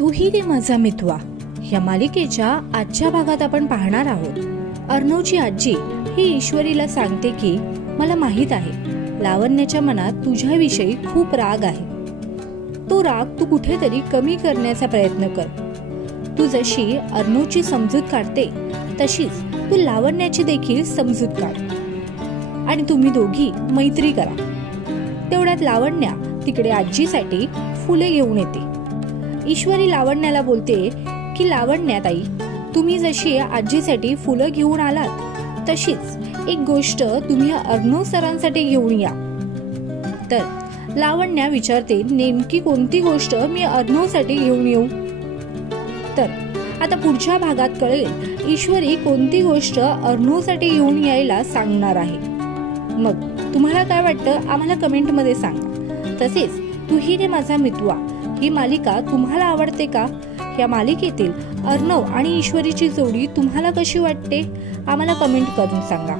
तूही रे माझा मितवा या मालिकेच्या आजच्या भागात आपण पाहणार आहोत। अर्णवची आजी ही ईश्वरीला सांगते की मला माहित आहे लावण्याच्या मनात तुझ्याविषयी खूप राग आहे। तो राग तू कुठेतरी कमी करण्याचा प्रयत्न कर। तू जशी अर्णवची समजूत काढते तशीच तू लावण्याची देखील समजूत काढ आणि तुम्ही दोघी मैत्री करा। तेवढ्यात लावण्या तिकडे आजीसाठी फुले घेऊन येते। ईश्वरी लावण्याला बोलते की लावण्याताई, तुम्ही जशी आजीसाठी फुलं घेऊन आलात तशीच एक गोष्ट तुम्ही अर्णव सरांसाठी घेऊन या। तर लावण्या विचारते, नेमकी कोणती गोष्ट मी अर्णवसाठी घेऊन येऊ? तर आता पुढच्या भागात कळेल ईश्वरी कोणती गोष्ट अर्णवसाठी घेऊन यायला सांगणार आहे। मग तुम्हाला काय वाटतं आम्हाला कमेंट मध्ये सांगा। तसेच तूही रे माझा मितवा ही मालिका तुम्हाला आवडते का? या मालिकेतील अर्णव आणि ईश्वरीची जोडी तुम्हाला कशी वाटते आम्हाला कमेंट करून सांगा।